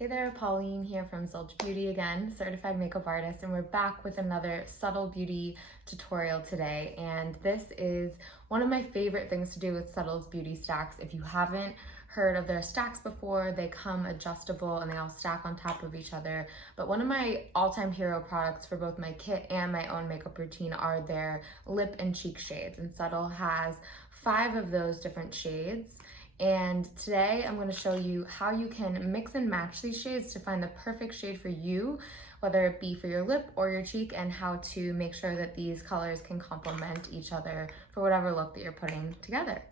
Hey there, Pauline here from Subtl Beauty again, certified makeup artist, and we're back with another subtle beauty tutorial today. And this is one of my favorite things to do with Subtl's beauty stacks. If you haven't heard of their stacks before, they come adjustable and they all stack on top of each other. But one of my all-time hero products for both my kit and my own makeup routine are their lip and cheek shades. And Subtl has 5 of those different shades. And today I'm going to show you how you can mix and match these shades to find the perfect shade for you, whether it be for your lip or your cheek, and how to make sure that these colors can complement each other for whatever look that you're putting together.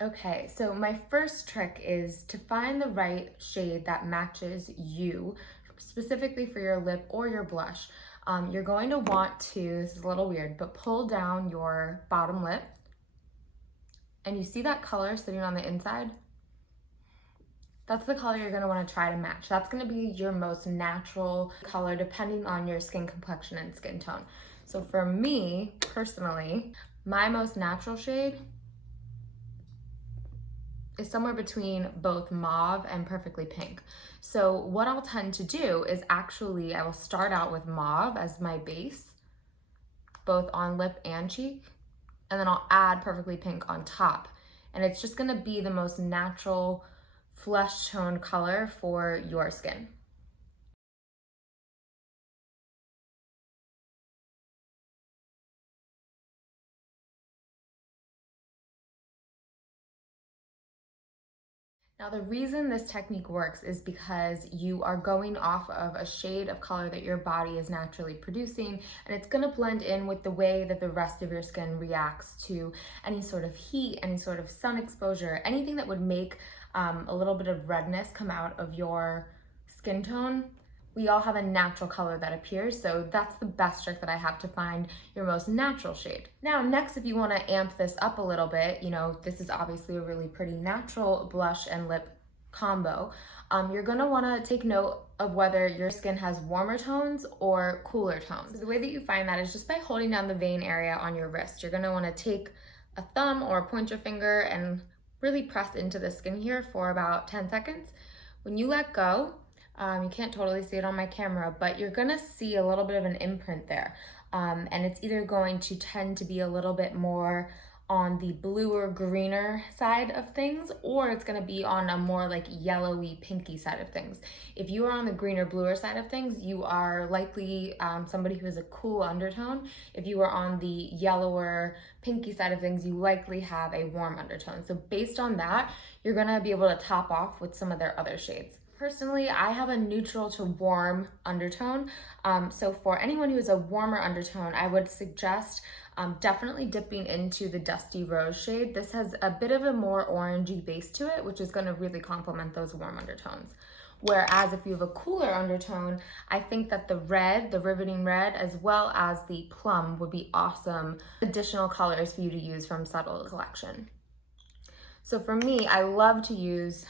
Okay, so my first trick is to find the right shade that matches you, specifically for your lip or your blush. You're going to want to, this is a little weird, but pull down your bottom lip. And you see that color sitting on the inside? That's the color you're gonna wanna try to match. That's gonna be your most natural color depending on your skin complexion and skin tone. So for me, personally, my most natural shade is somewhere between both mauve and perfectly pink. So what I'll tend to do is actually, I will start out with mauve as my base, both on lip and cheek, and then I'll add perfectly pink on top. And it's just gonna be the most natural flesh tone color for your skin. Now the reason this technique works is because you are going off of a shade of color that your body is naturally producing, and it's gonna blend in with the way that the rest of your skin reacts to any sort of heat, any sort of sun exposure, anything that would make a little bit of redness come out of your skin tone. We all have a natural color that appears, so that's the best trick that I have to find your most natural shade. Now, next, if you want to amp this up a little bit, you know, this is obviously a really pretty natural blush and lip combo. You're going to want to take note of whether your skin has warmer tones or cooler tones. So the way that you find that is just by holding down the vein area on your wrist. You're going to want to take a thumb or point your finger and really press into the skin here for about 10 seconds. When you let go, you can't totally see it on my camera, but you're gonna see a little bit of an imprint there. And it's either going to tend to be a little bit more on the bluer, greener side of things, or it's gonna be on a more like yellowy, pinky side of things. If you are on the greener, bluer side of things, you are likely somebody who has a cool undertone. If you are on the yellower, pinky side of things, you likely have a warm undertone. So based on that, you're gonna be able to top off with some of their other shades. Personally, I have a neutral to warm undertone. So for anyone who has a warmer undertone, I would suggest definitely dipping into the Dusty Rose shade. This has a bit of a more orangey base to it, which is gonna really complement those warm undertones. Whereas if you have a cooler undertone, I think that the red, the Riveting red, as well as the plum would be awesome additional colors for you to use from Subtl's collection. So for me, I love to use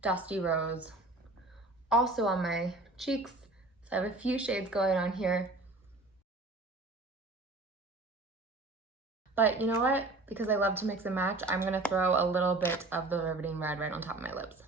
Dusty Rose also on my cheeks. So I have a few shades going on here. But you know what? Because I love to mix and match, I'm gonna throw a little bit of the Riveting red right on top of my lips.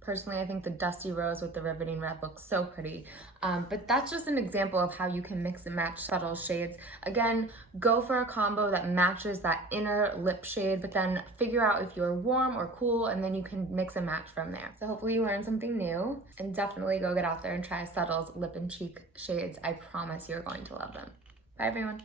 Personally, I think the Dusty Rose with the Riveting red looks so pretty. But that's just an example of how you can mix and match subtle shades. Again, go for a combo that matches that inner lip shade, but then figure out if you're warm or cool, and then you can mix and match from there. So hopefully you learned something new, and definitely go get out there and try Subtl's lip and cheek shades. I promise you're going to love them. Bye everyone.